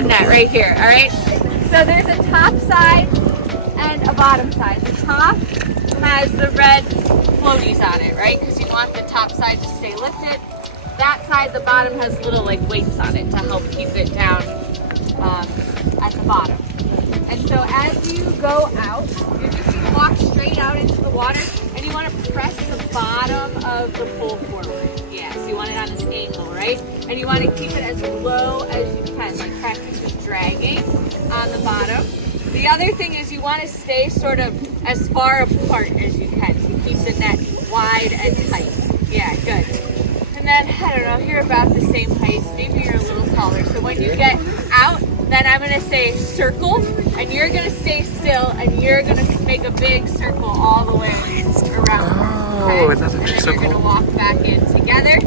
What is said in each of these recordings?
main net right here, all right? So there's a top side and a bottom side. The top has the red floaties on it, right? Because you want the top side to stay lifted. That side, the bottom has little like weights on it to help keep it down at the bottom. And so as you go out, you're just going to walk straight out into the water, and you want to press the bottom of the pole forward. Yeah, so you want it on an angle, right? And you want to keep it as low as you can, like practice just dragging on the bottom. The other thing is you want to stay sort of as far apart as you can to keep the net wide and tight. Yeah, good. And then, I don't know, you're about the same height, maybe you're a little taller. So when you get out, then I'm going to say circle, and you're going to stay still, and you're going to make a big circle all the way around. Oh, that's a and then circle. we're going to walk back in together,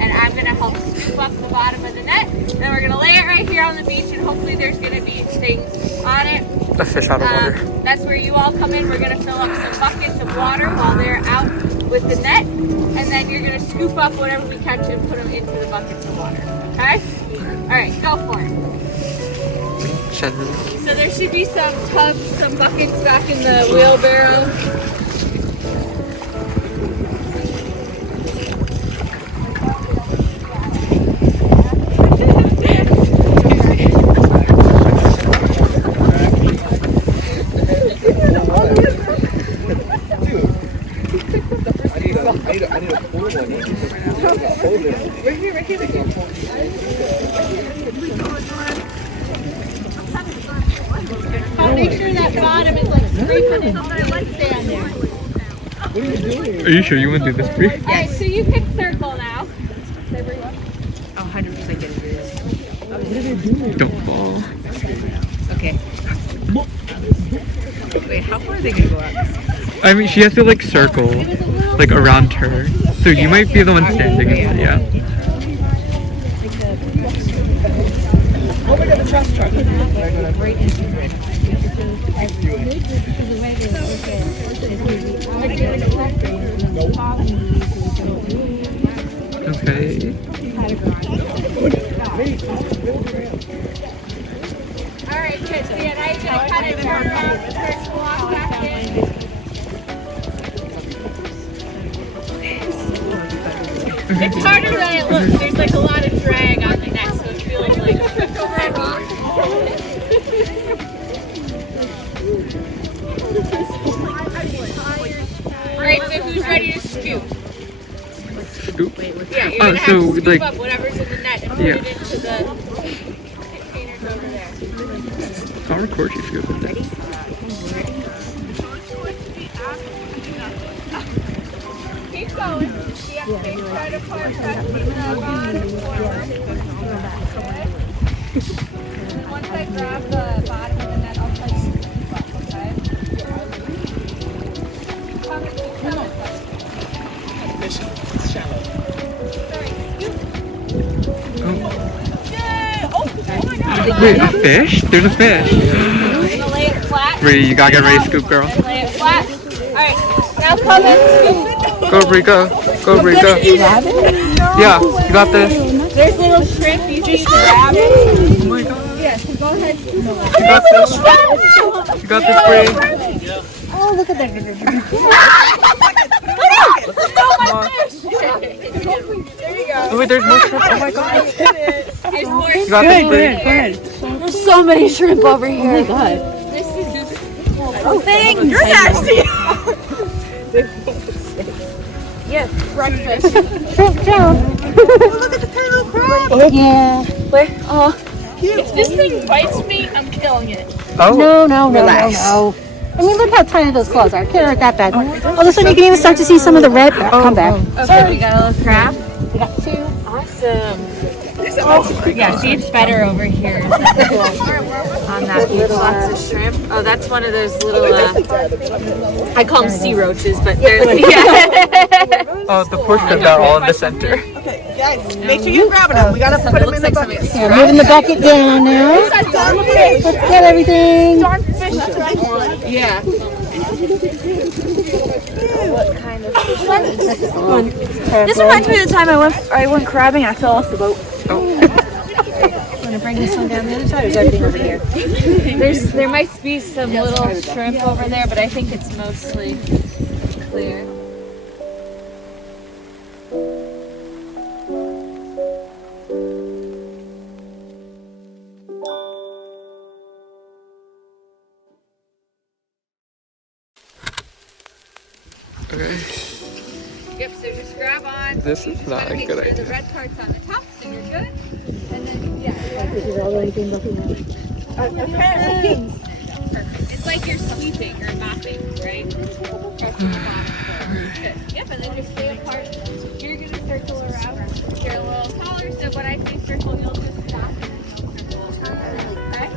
and I'm going to help scoop up the bottom of the net. Then we're going to lay it right here on the beach, and hopefully there's going to be things on it. A fish out of water. That's where you all come in. We're going to fill up some buckets of water while they're out with the net, and then you're going to scoop up whatever we catch and put them into the buckets of water. Okay? All right, go for it. So there should be some tubs, some buckets back in the wheelbarrow. I need a full one. Right here. Make sure that bottom is like scraping into the leg stand there. What are you doing? Are you sure you want to do this, Bree? Alright, so you can circle now. Oh, 100% get it. What are they doing? Don't fall. Okay. Wait, how far are they gonna go up? I mean, she has to like circle, like around her. So you might be the one standing in it, yeah. Oh my god, the trash truck. Okay. Alright, kids, now you're gonna kind of turn around and start to walk back in. It's harder than it looks. There's like a lot of drag on the net, so it feels like heavy. Alright, so who's ready to scoop? Scoop. Yeah, you're gonna have so to scoop like, up whatever's in the net and put it into the containers over there. I'll record you scooping. Keep going. Yeah, they try to part pressing the bottom forward. And then once I grab the bottom of the net, I'll tell you to scoop up, okay? Come on. It's shallow. Wait, a fish? There's a fish. I'm gonna lay it flat. Bree, you gotta get ready to scoop, girl. Lay it flat. Alright, now come and scoop. Go, Bree, go. Go, Bree, go. Yeah, you got this. There's little shrimp, you just grab it. Oh my god. Yeah, so go ahead. You got this. You got this, Bree. Oh, look at that. There you go. Oh wait, there's more shrimp. Oh my god. There's more You got this, Bree. Go ahead. There's so many shrimp over here. Oh my god. This is just Oh, thanks. You're nasty. Yes, breakfast. Shrimp Joe. Look at the tiny little crab. Yeah. Where? Oh. If this thing bites me, I'm killing it. Oh. No. I mean, look how tiny those claws are. They're not that bad. Oh, this one you can even start to see some of the red. Come back. Okay, we got a little crab. We got two. Awesome. Yeah, see, it's better over here. On that beach, lots of shrimp. Oh, that's one of those little, I call them sea roaches, but they're, Oh, the portion of that all in the center. Okay, guys, make sure you're grabbing them. We gotta put them in the bucket. Yeah, moving the bucket down now. Let's get everything. Darn fish. That's what I want. yeah. What kind of fish? This reminds me of the time I went crabbing and I fell off the boat. gonna bring this one down the other side, or is everything over here? There might be some little shrimp over there, but I think it's mostly clear. Okay. Yep, so just grab on. This You is just not gotta a make good sure idea. the red part's on the top, so you're good. And then, yeah. This is all the way thing looking at. Perfect. It's like you're sweeping or mopping, right? Across the bottom. Good. Yep, and then just stay apart. You're gonna circle around. You're a little taller, so when I say circle, you'll just stop and then you'll circle around. Okay?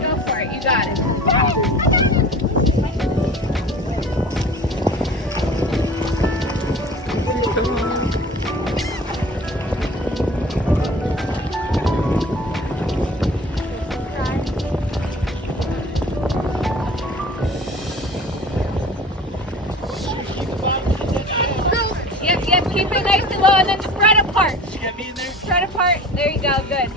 Go for it. You got it. Yep, keep it nice and low and then spread apart. Spread apart. There you go, good.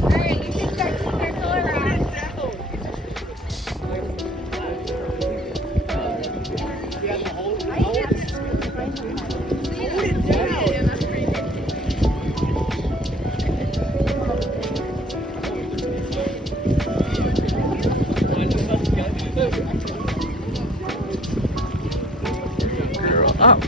Alright, you can start to circle around. Girl up.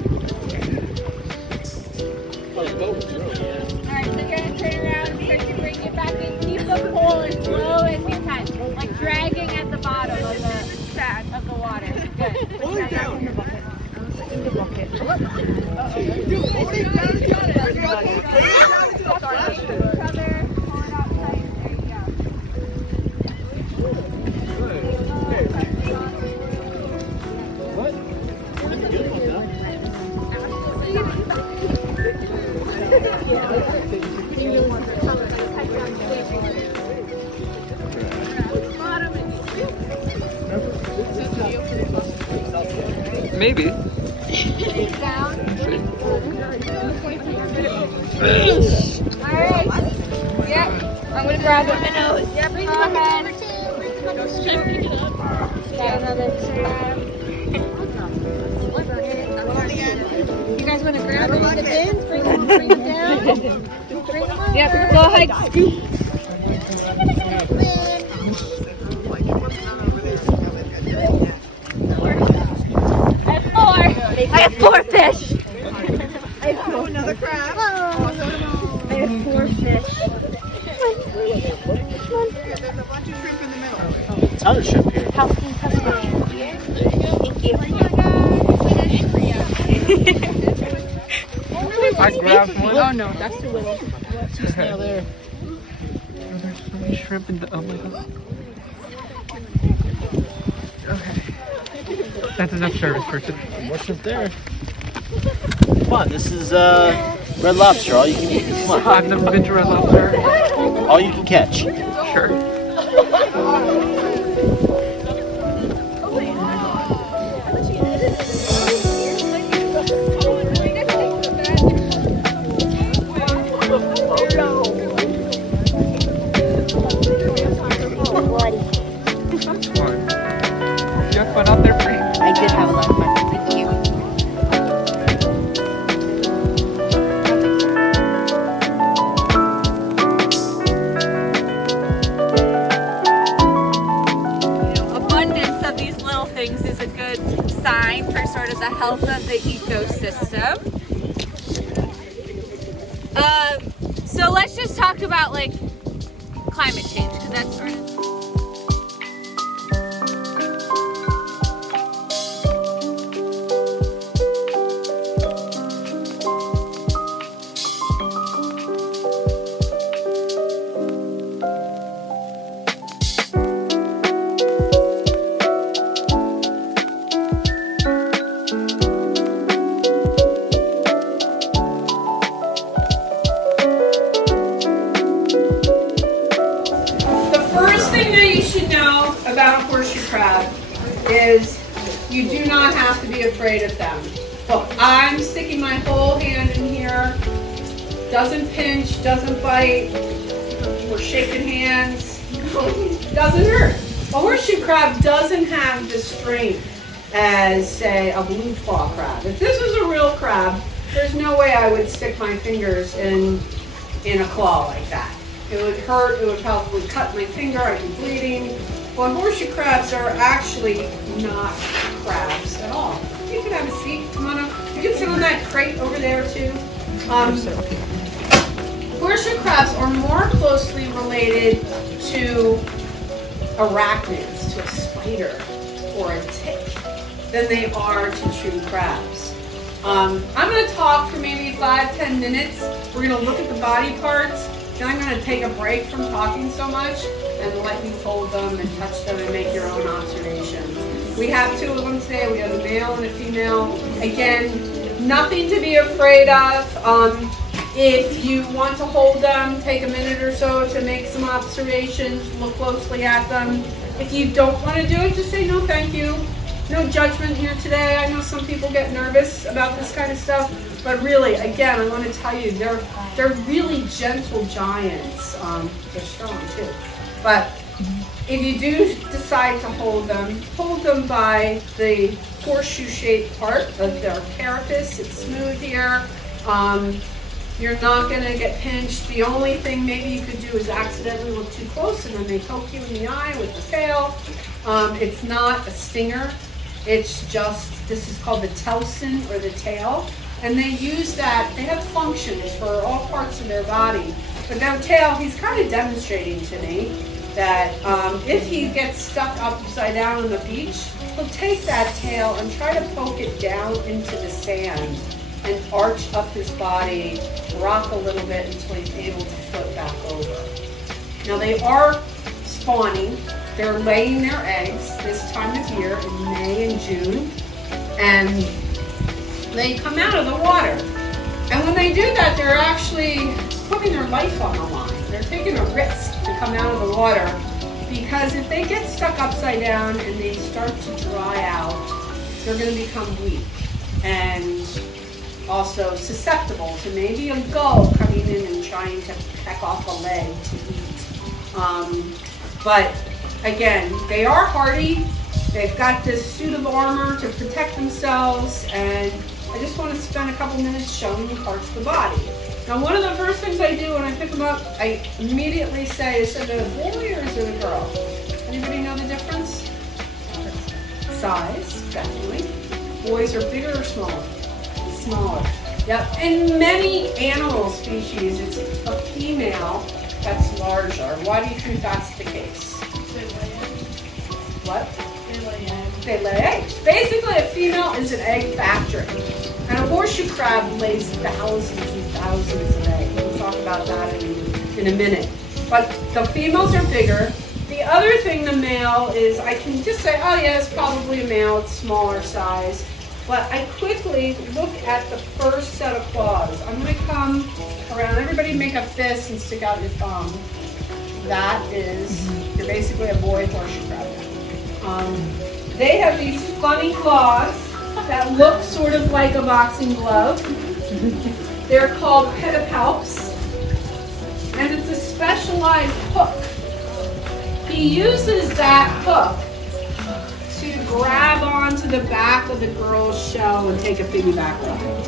Alright, so you're gonna turn around and start to bring it back in. Keep the pole as low as you can. Like dragging at the bottom of the sand of the water. Good. Pull it down. In the bucket. Maybe. Down. Alright. Yep. I'm gonna grab it. Yep, go ahead. Got another strap. You guys want to grab any of the bins? Bring them down. Bring them up. Yep, go ahead. Scoop. I have 4 fish. Another crab. I have 4 fish. There's a bunch of shrimp in the middle. Ton of shrimp here. Thank you. I grabbed one. Oh no, that's too little. Just now there. There's so many shrimp in the. Oh my god. Okay. That's enough service for today. More shrimp there. Come on, this is Red Lobster. All you can eat. Come on. I've never been to Red Lobster. All you can catch. Sure. You have fun out there, Frank? I did have a lot of fun. Thank you. Abundance of these little things is a good sign for sort of the health of the ecosystem. So let's just talk about like climate change, because that's sort of The first thing that you should know about horseshoe crab is you do not have to be afraid of them. Look, I'm sticking my whole hand in here. Doesn't pinch, doesn't bite. We're shaking hands. Doesn't hurt. A horseshoe crab doesn't have the strength as, say, a blue claw crab. If this was a real crab, there's no way I would stick my fingers in a claw like that. It would hurt, it would probably cut my finger, I'd be bleeding. Well, horseshoe crabs are actually not crabs at all. You can have a seat, come on up. You can sit on that crate over there too. Horseshoe crabs are more closely related to arachnids, to a spider or a tick, than they are to true crabs. I'm going to talk for maybe 5-10 minutes. We're going to look at the body parts. Then I'm going to take a break from talking so much and let you hold them and touch them and make your own observations. We have 2 of them today. We have a male and a female. Again, nothing to be afraid of. If you want to hold them, take a minute or so to make some observations, look closely at them. If you don't want to do it, just say no thank you. No judgment here today. I know some people get nervous about this kind of stuff, but really, again, I want to tell you, they're really gentle giants. They're strong too. But if you do decide to hold them by the horseshoe-shaped part of their carapace. It's smooth here. You're not going to get pinched. The only thing maybe you could do is accidentally look too close and then they poke you in the eye with the tail. It's not a stinger. It's just, this is called the telson or the tail. And they use that, they have functions for all parts of their body. But that tail, he's kind of demonstrating to me that if he gets stuck upside down on the beach, he'll take that tail and try to poke it down into the sand and arch up his body, rock a little bit until he's able to float back over. Now they are spawning. They're laying their eggs this time of year in May and June, and they come out of the water. And when they do that, they're actually putting their life on the line. They're taking a risk to come out of the water, because if they get stuck upside down and they start to dry out, they're going to become weak and also susceptible to maybe a gull coming in and trying to peck off a leg to eat. But again, they are hardy. They've got this suit of armor to protect themselves, and I just want to spend a couple minutes showing you parts of the body. Now, one of the first things I do when I pick them up, I immediately say, is it a boy or is it a girl? Anybody know the difference? Size, definitely. Boys are bigger or smaller? Smaller. Yep. In many animal species, it's a female that's larger. Why do you think that's the case? They lay eggs. What? They lay eggs. They lay eggs. Basically, a female is an egg factory. And a horseshoe crab lays thousands and thousands of eggs. We'll talk about that in a minute. But the females are bigger. The other thing, the male, is I can just say, oh yeah, it's probably a male, it's smaller size. But I quickly look at the first set of claws. I'm going to come around. Everybody make a fist and stick out your thumb. That is, you're basically a boy horseshoe crab. They have these funny claws that look sort of like a boxing glove. They're called pedipalps, and it's a specialized hook. He uses that hook to grab onto the back of the girl's shell and take a piggyback ride.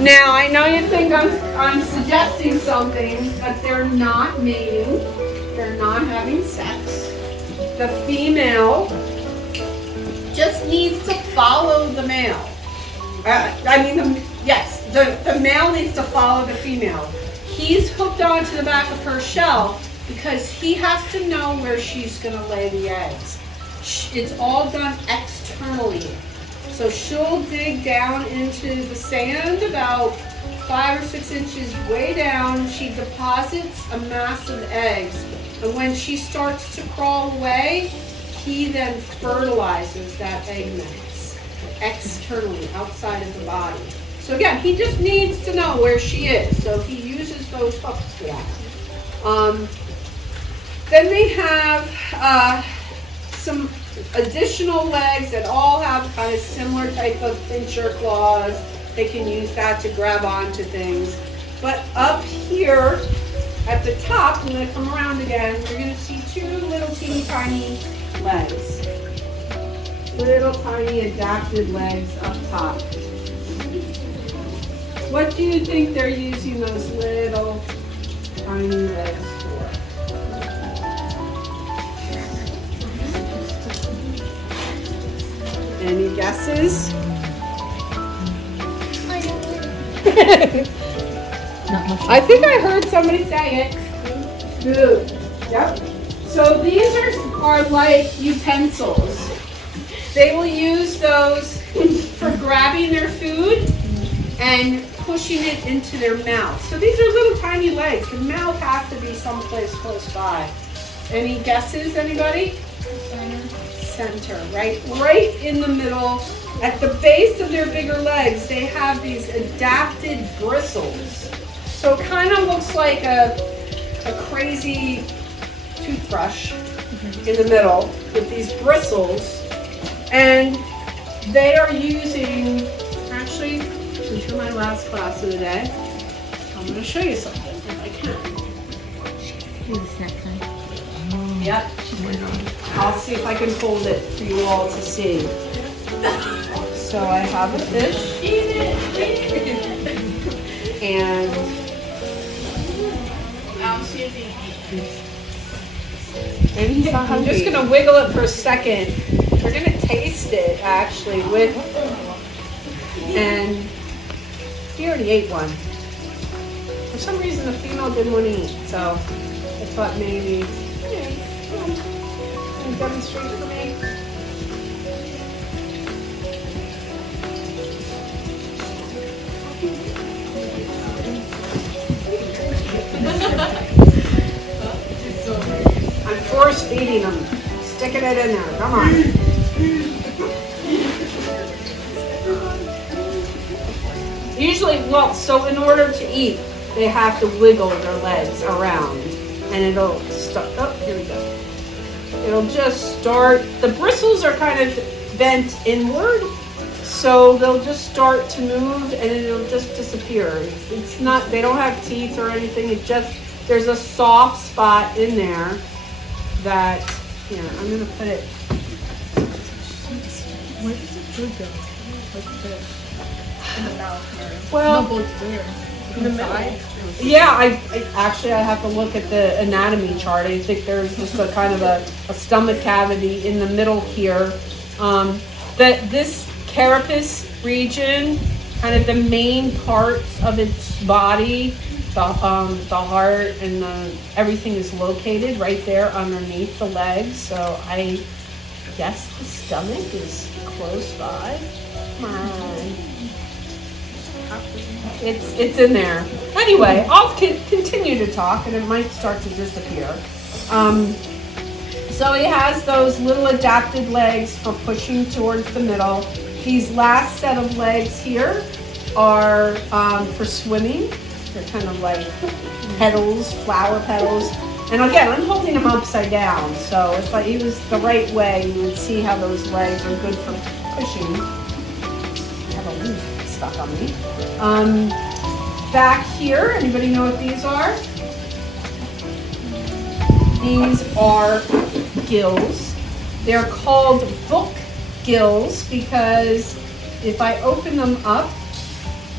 Now, I know you think I'm suggesting something, but they're not mating. They're not having sex. The female just needs to follow the male. The male needs to follow the female. He's hooked onto the back of her shell because he has to know where she's going to lay the eggs. It's all done externally. So she'll dig down into the sand about 5 or 6 inches way down. She deposits a mass of eggs. And when she starts to crawl away, he then fertilizes that egg mass externally, outside of the body. So again, he just needs to know where she is. So he uses those hooks for that. Then they have some additional legs that all have kind of similar type of pincher claws. They can use that to grab onto things. But up here at the top, I'm going to come around again, you're going to see two little teeny tiny legs. Little tiny adapted legs up top. What do you think they're using those little tiny legs for? Any guesses? I think I heard somebody say it. Food. Yep. So these are like utensils. They will use those for grabbing their food and pushing it into their mouth. So these are little tiny legs. The mouth has to be someplace close by. Any guesses, anybody? Center, right in the middle. At the base of their bigger legs, they have these adapted bristles. So it kind of looks like a crazy toothbrush in the middle with these bristles. And they are using, actually, since you're my last class of the day, I'm going to show you something if I can. Yep. I'll see if I can hold it for you all to see. So I have a fish. And maybe he's not hungry. I'm just going to wiggle it for a second. We're going to taste it actually with, and he already ate one. For some reason the female didn't want to eat, so I thought maybe, hey, can you demonstrate for me? I'm force feeding them, sticking it in there, come on. Usually, well, so in order to eat, they have to wiggle their legs around and it'll start, oh, here we go. It'll just start, the bristles are kind of bent inward, so they'll just start to move and it'll just disappear. It's not, they don't have teeth or anything, it just, there's a soft spot in there that, here, I'm going to put it. Where does the food go? Like this? In the mouth area? Well, no, both where? In the middle? Yeah, I actually I have to look at the anatomy chart. I think there's just a kind of a stomach cavity in the middle here. This carapace region, kind of the main parts of its body, the heart and everything is located right there underneath the legs. So I guess the stomach is close by. Come on. It's in there. Anyway, I'll continue to talk and it might start to disappear. So he has those little adapted legs for pushing towards the middle. These last set of legs here are for swimming. They're kind of like petals, flower petals. And again, I'm holding him upside down. So if he was the right way, you would see how those legs are good for pushing. I have a leaf stuck on me. Back here, anybody know what these are? These are gills. They're called book gills because if I open them up,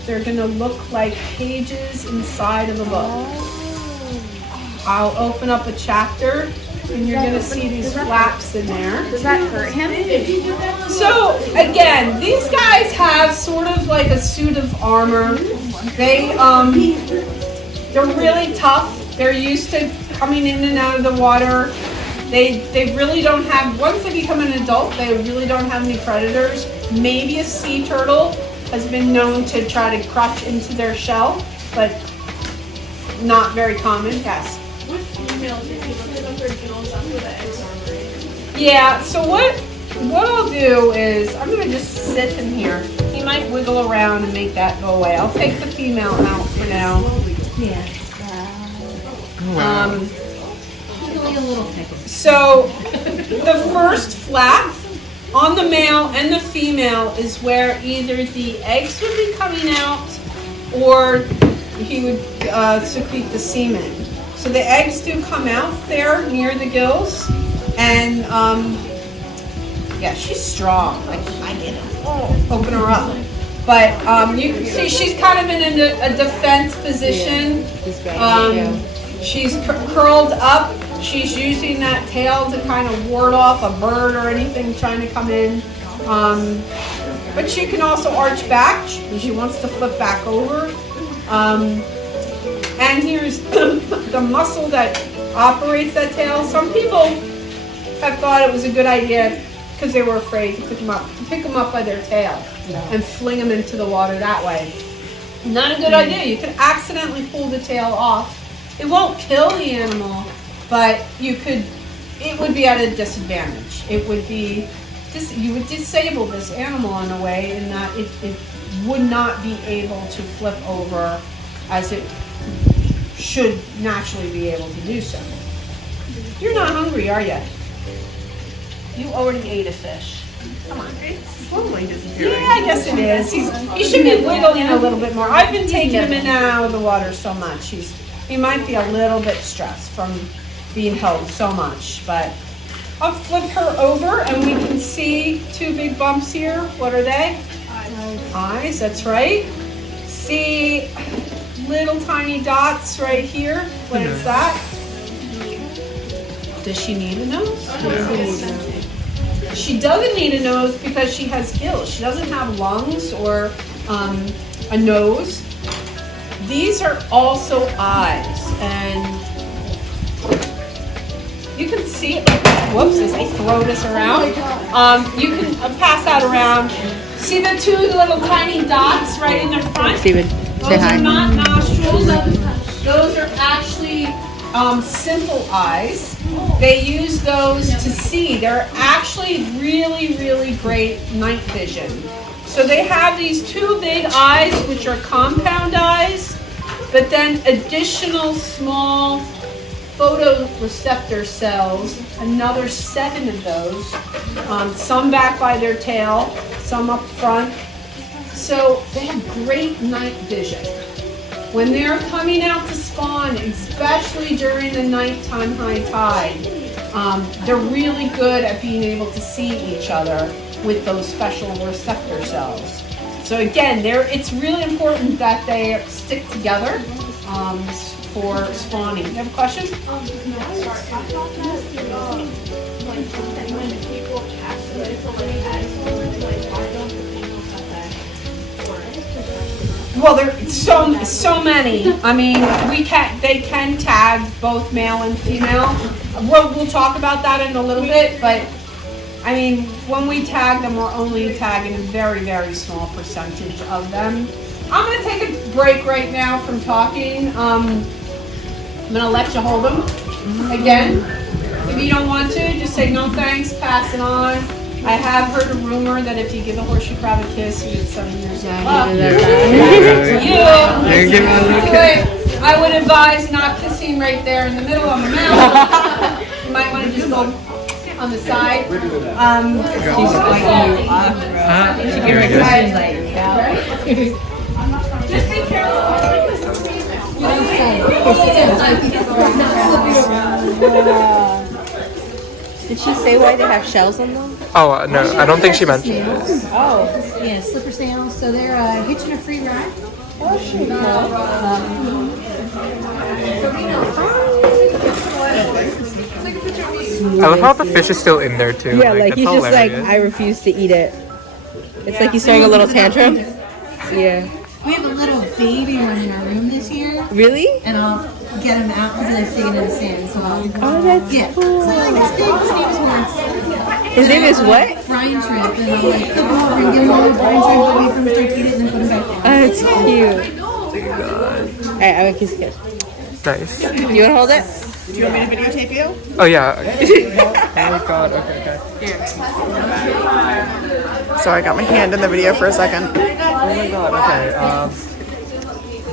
they're going to look like pages inside of a book. I'll open up a chapter and you're going to see these flaps in there. Does that hurt him? So again, these guys have sort of like a suit of armor. They're really tough. They're used to coming in and out of the water. They really don't have, once they become an adult, they really don't have any predators. Maybe a sea turtle has been known to try to crush into their shell, but not very common. Yes. With females, if you look at their gills, that's where the eggs are, right? Yeah, so what I'll do is, I'm going to just sit him here. He might wiggle around and make that go away. I'll take the female out for now. Yeah. Oh, wow. So the first flap on the male and the female is where either the eggs would be coming out or he would secrete the semen. So the eggs do come out there near the gills, and yeah, she's strong. Like I can open her up, but you can see she's kind of in a defense position. She's curled up. She's using that tail to kind of ward off a bird or anything trying to come in. But she can also arch back. She wants to flip back over. And here's the muscle that operates that tail. Some people have thought it was a good idea because they were afraid to pick them up by their tail and fling them into the water that way. Not a good idea. You could accidentally pull the tail off. It won't kill the animal, but it would be at a disadvantage. It would be, you would disable this animal in a way in that it would not be able to flip over as it should naturally be able to do so. You're not hungry, are you? You already ate a fish. Come on. It's slowly disappearing. Yeah, I guess it is. He should be wiggling a little bit more. I've been taking him in and out of the water so much. He might be a little bit stressed from being held so much, but I'll flip her over and we can see two big bumps here. What are they? Eyes, that's right. See little tiny dots right here. What is that? Does she need a nose? No. She doesn't need a nose because she has gills. She doesn't have lungs or a nose. These are also eyes, and you can see it. Whoops, as I throw this around. You can pass that around. See the two little tiny dots right in the front? Steven, Those are not nostrils. Those are actually simple eyes. They use those to see. They're actually really, really great night vision. So they have these two big eyes, which are compound eyes, but then additional small photoreceptor cells, another 7 of those, some back by their tail, some up front. So they have great night vision. When they're coming out to spawn, especially during the nighttime high tide, they're really good at being able to see each other with those special receptor cells. So again, it's really important that they stick together for spawning. You have a question? Sorry, I thought that when people cast it, why don't the females have that? Well, there's so many. I mean, they can tag both male and female. We'll talk about that in a little bit, but I mean, when we tag them, we're only tagging a very, very small percentage of them. I'm going to take a break right now from talking. I'm going to let you hold them again. If you don't want to, just say no thanks, pass it on. I have heard a rumor that if you give a horseshoe crab a kiss, you get 7 years old. I would advise not kissing right there in the middle of the mouth. You might want to just go on the side. She's spiking you up. She get her excited like, just be careful. Did she say why they have shells on them? Oh, no, I don't think she mentioned it. Oh. Yeah, slipper sails. So they're hitching a free ride. Oh, she I love how the fish is still in there too. Yeah, like he's that's just hilarious. like, I refuse to eat it. It's like he's throwing a little tantrum. Yeah. We have a little baby one in our room this year, Really? and I'll get him out because they're sticking in the sand. So I'll that's yeah. cool. So like this big, his name is Max. His name is what? Brine shrimp, and I'll like flip him over and give him a little brine shrimp, let me from start to eat it, and then put him back down. Oh, it's cute. Alright, I'm gonna kiss you. Nice. You wanna hold it? Do you want me to videotape you? Oh yeah. Oh my god. Okay. So I got my hand in the video for a second. Oh my god.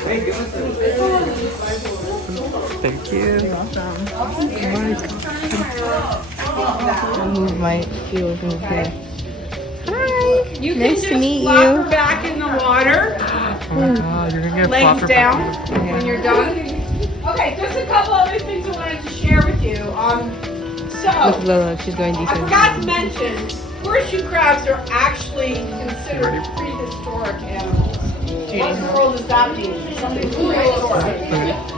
Okay. Thank you. I'll move my heels in here. You Nice can to meet just flop you. her back in the water, Oh my god, you're gonna get legs flopper down back. when you're done. Okay, just a couple other things I wanted to share with you. Look, Lola, she's going deeper. I forgot to mention, horseshoe crabs are actually considered prehistoric animals. What in the world does that mean? Something prehistoric.